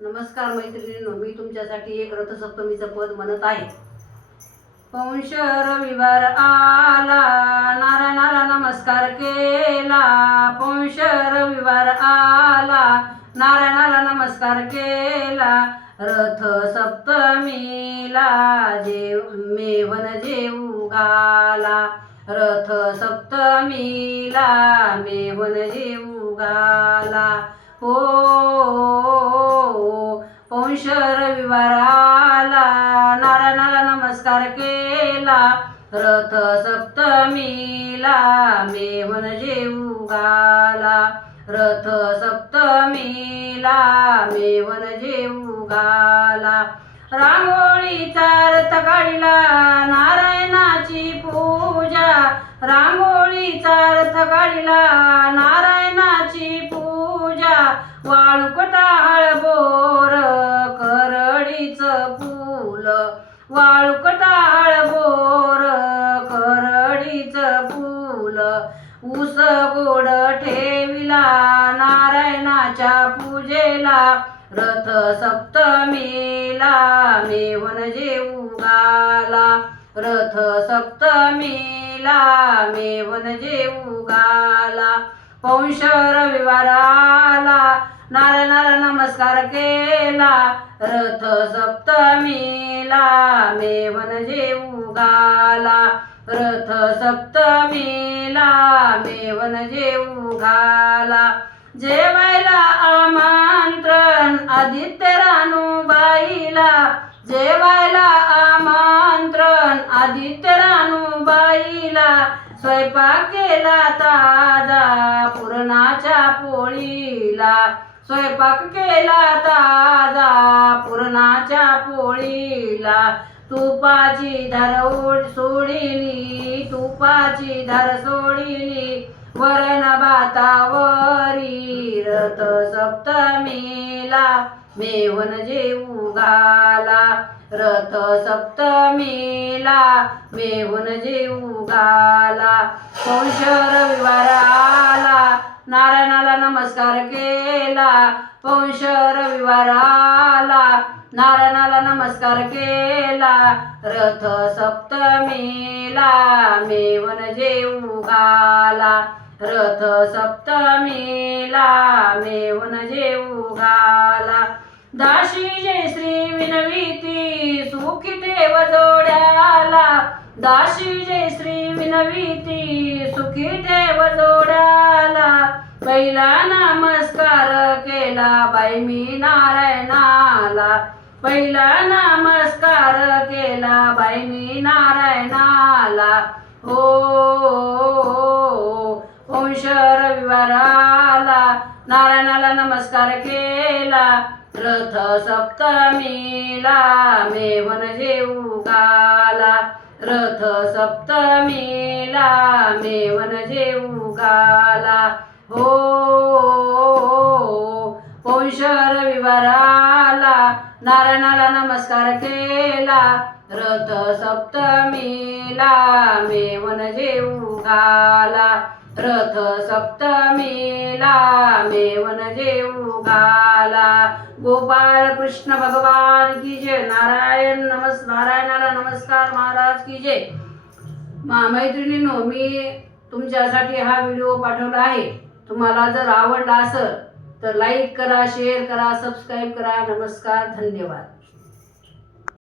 नमस्कार मैत्रिणींनो मी तुमच्यासाठी एक रथसप्तमीचं पद म्हणत आहे. पौंश रविवार आला नारायणाला नमस्कार केला. पौंश रविवार आला नारायणाला नमस्कार केला. रथ सप्तमीला जेव मेवन जेऊ घाला. रथ सप्तमीला मेवन जेऊ घाला. हो पौष नारायणाला नमस्कार केला. रथ सप्तमीला मेवन जेऊ घाला रथ सप्तमीला मेवन जेऊ घाला रांगोळीचा रथ काढला नारायणाची पूजा. रांगोळीचा रथ काढला नारायणाची पूजा. वाळुकटाळ बोर वाळुकटाळ बोर करडीच फूल. ऊस गोड ठेविला नारायणाच्या पूजेला. रथ सप्तमीला मेवन उगाला. रथ सप्तमीला मेवन उगाला. पौष रविवार आला नारायणाला नमस्कार केला. रथ सप्तमीला मेवन जेऊ घाला रथ सप्तमीला मेवन जेऊ घाला जेवायला आमंत्रण आदित्य रानूबाईला जेवायला आमंत्रण आदित्य रानूबाईला स्वयंपाक केला ताजा पुरणाच्या पोळीला. स्वयंपाक केला ताजा पुरणाच्या पोळीला. तुपाची धार सोडिली तुपाची धर सोडिली वरण भातावरी रथ सप्तमीला मेवन जेऊ घाला रथ सप्तमीला मेवन जेऊ घाला कोश रविवार आला नारायणाला नमस्कार केला. पौष रविवार आला नारायणाला नमस्कार केला. रथ सप्तमीला मेवन जेऊ घाला. रथ सप्तमीला मेवन जेऊ घाला. दाशी जय श्री विनविती सुखी देव जोड्याला. दाशी जय श्री विनविती सुखी देव जोड्या पहिला नमस्कार केला बाई मी नारायणाला. पहिला नमस्कार केला बाई मी नारायणाला. हो वंश रविवार नारायणाला नमस्कार केला. रथ सप्तमीला मेवन जेऊ रथ सप्तमीला मेवन जेऊ हो पौष रविवार आला नारायणाला नमस्कार केला. रथ सप्तमीला मेवन जेऊ घाला. रथ सप्तमीला मेवन जेऊ घाला. गोपाल कृष्ण भगवान की जय. नारायण नमस् नारायणाला नमस्कार महाराज की जय. मा मैत्रिणींनो मी तुमच्यासाठी हा व्हिडिओ पाठवला आहे. तुम्हाला जर आवडला असेल तर लाईक करा शेअर करा सबस्क्राईब करा. नमस्कार धन्यवाद.